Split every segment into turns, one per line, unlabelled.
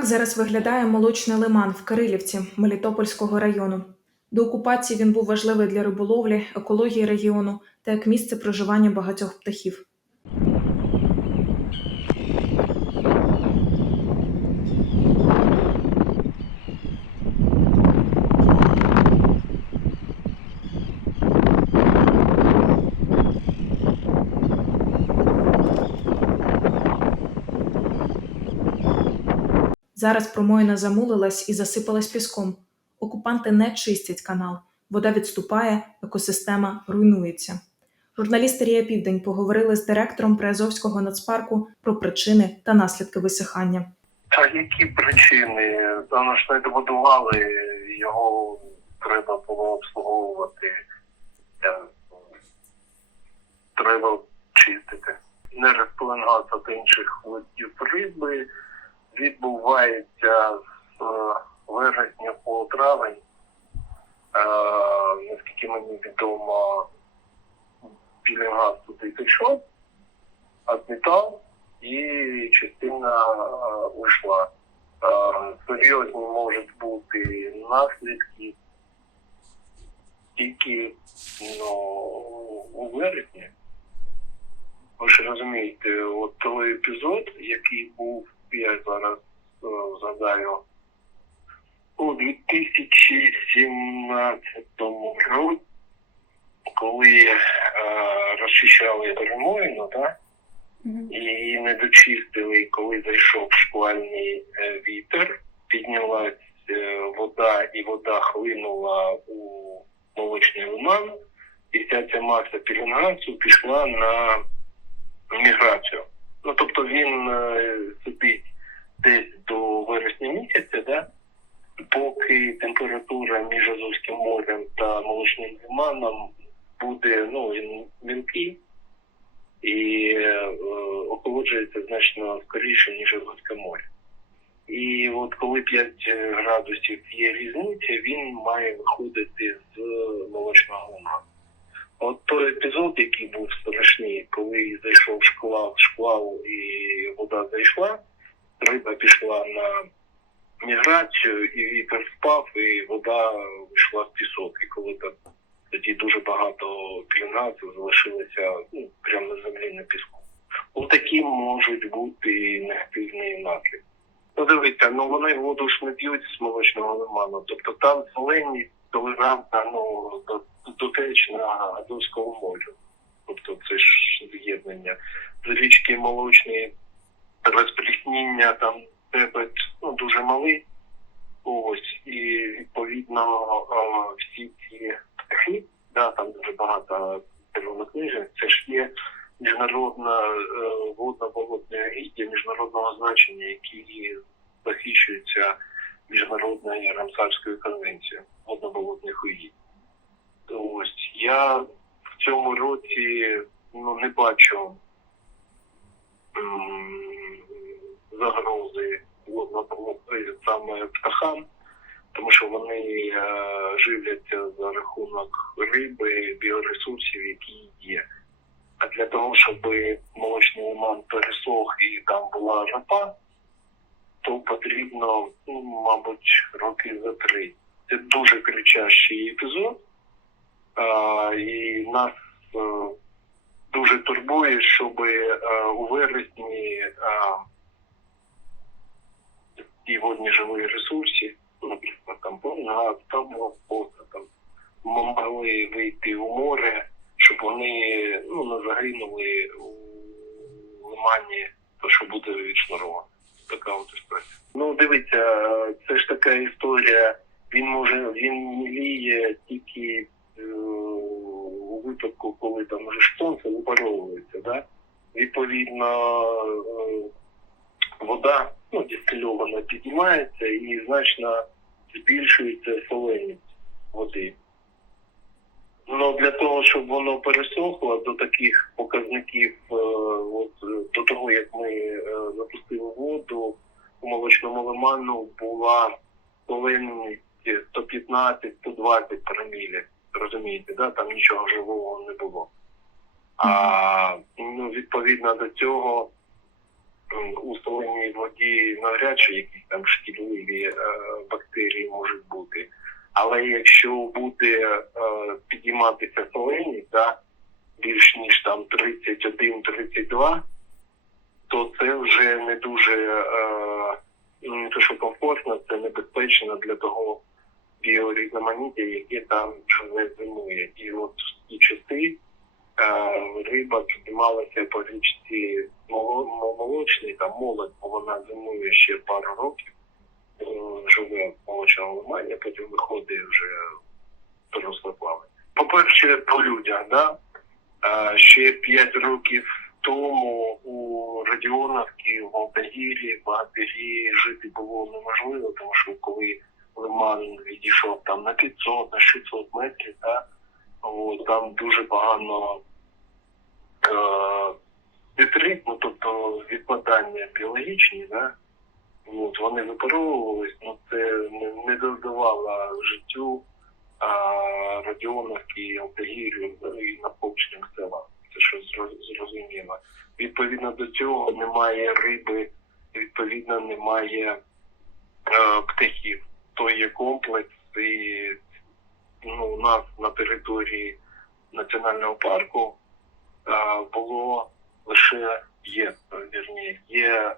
Так зараз виглядає молочний лиман в Кирилівці Мелітопольського району. До окупації він був важливий для риболовлі, екології регіону та як місце проживання багатьох птахів. Зараз промоїна замулилась і засипалась піском. Окупанти не чистять канал, вода відступає, екосистема руйнується. Журналісти Рія Південь поговорили з директором Приазовського нацпарку про причини та наслідки висихання.
А які причини? Воно ж не добудували, його треба було обслуговувати. Е, Треба чистити. Нерозпеленгаз від інших видів риби відбувається з е, вересня по травень. Е, Наскільки мені відомо, пілінгаз туди пішов, відмітав і частина вийшла. Е, Серйозні можуть бути наслідки тільки ну, у вересні. Ви ж розумієте, от той епізод, який був, я зараз е, згадаю, у 2017 році, коли е, розчищали Перемоїну, так? і не дочистили, коли зайшов шквальний е, вітер, піднялась е, вода, і вода хлинула у молочний лиман, і вся ця маса пілінгацію пішла на міграцію. Ну тобто він е, сидить десь до вересня місяця, да? Поки температура між Азовським морем та молочним лиманом буде ну, мілкий і е, охолоджується значно скоріше, ніж Азовське море. І от коли 5 градусів є різниця, він має виходити з молочного лиману. От той епізод, який був страшний, коли зайшов шквал, шквал і вода зайшла, риба пішла на міграцію, і вітер впав, і вода вийшла в пісок. І коли так тоді дуже багато клінаців залишилося ну, прямо на землі на піску. Отакі можуть бути негативні наслідки. Ну дивіться, ну вони воду ж не п'ють з молочного лиману, тобто там соленість толерантна ну, до, дотечна Азовського моря. Тобто це ж з'єднання. З річки молочної розплісніння там дебет ну, дуже малий. Ось, і відповідно е, всі ці птахи, да, там дуже багато червонокнижень, це ж є міжнародна е, водна болотна гіддя міжнародного значення, які захищуються міжнародною Рамсарською конвенцією водно-болотних угідь. Ось я в цьому році ну, не бачу загрози водно-болотної саме птахам, тому що вони е, живляться за рахунок риби, біоресурсів, які є. А для того, щоб молочний лиман пересох і там була рапа, то потрібно, ну, мабуть, роки за три. Це дуже кричащий епізод, а, і нас е, дуже турбує, щоб е, у вересні а, ті водні живі ресурси, ну, наприклад, там повна, там просто там могли вийти у море, щоб вони ну, не загинули у лимані, то що буде відшнуровано. Така от історія. Ну, дивіться, це ж така історія. Він може він міліє тільки е, у випадку, коли там вже сонце випаровується, да? Відповідно, е, вода ну, дистильована піднімається і значно збільшується соленість води. Ну, для того, щоб воно пересохло до таких показників, е, от, до того, як ми е, запустили воду, у молочному лиману була соленість 115-120 промілів. Розумієте, да? там нічого живого не було. А ну, відповідно до цього у соленій воді навряд чи якісь там шкідливі е, бактерії можуть бути. Але якщо буде е, підійматися соленість, да, більш ніж там 31-32, то це вже не дуже е, ну, не те, що комфортно, це небезпечно для того біорізноманіття, яке там живе зимує. І от в ті часи риба піднімалася по річці Моло- молочний, там молодь, бо вона зимує ще пару років, е, живе в молочному лимані, потім виходить вже доросле плавання. По-перше, по людях, да? Е, ще 5 років тому у Радіоновці, в Алтагірі, Багатирі жити було неможливо, тому що коли лиман відійшов там на 500, на 600 метрів, да? От, там дуже погано е, ну тобто відпадання біологічні, да? От, вони випаровувались, ну це не, не додавало життю а, Радіоновки, Алтагірю ну, і навколишнім селам. Це що зрозуміло. Відповідно до цього немає риби, відповідно немає е, птахів. То є комплекс, і ну, у нас на території національного парку е, було лише є, вірні, є е,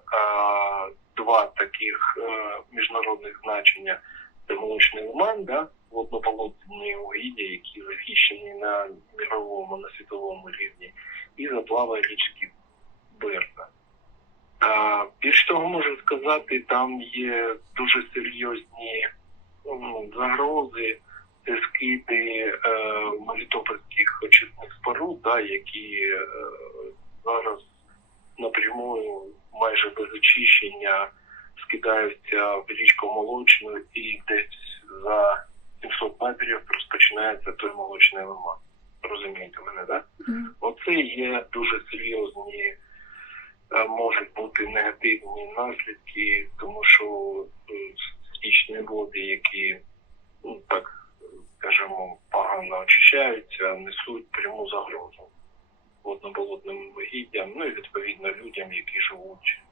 два таких е, міжнародних значення. Це молочний лиман, да, воднополотні угіддя, які захищені на міровому, на світовому рівні, і заплава річки Берна. А, більш того, можу сказати, там є дуже серйозні загрози, скиди е, мелітопольських очисних споруд, да, які е, зараз напрямую майже без очищення скидаються в річку молочну і десь за 700 метрів розпочинається той молочний лиман. Розумієте мене, так? Оце є дуже серйозні, е, можуть бути негативні наслідки, тому що стічні води, які ну так скажімо, погано несуть пряму загрозу водноболотним вигіддям, ну і відповідно людям, які живуть.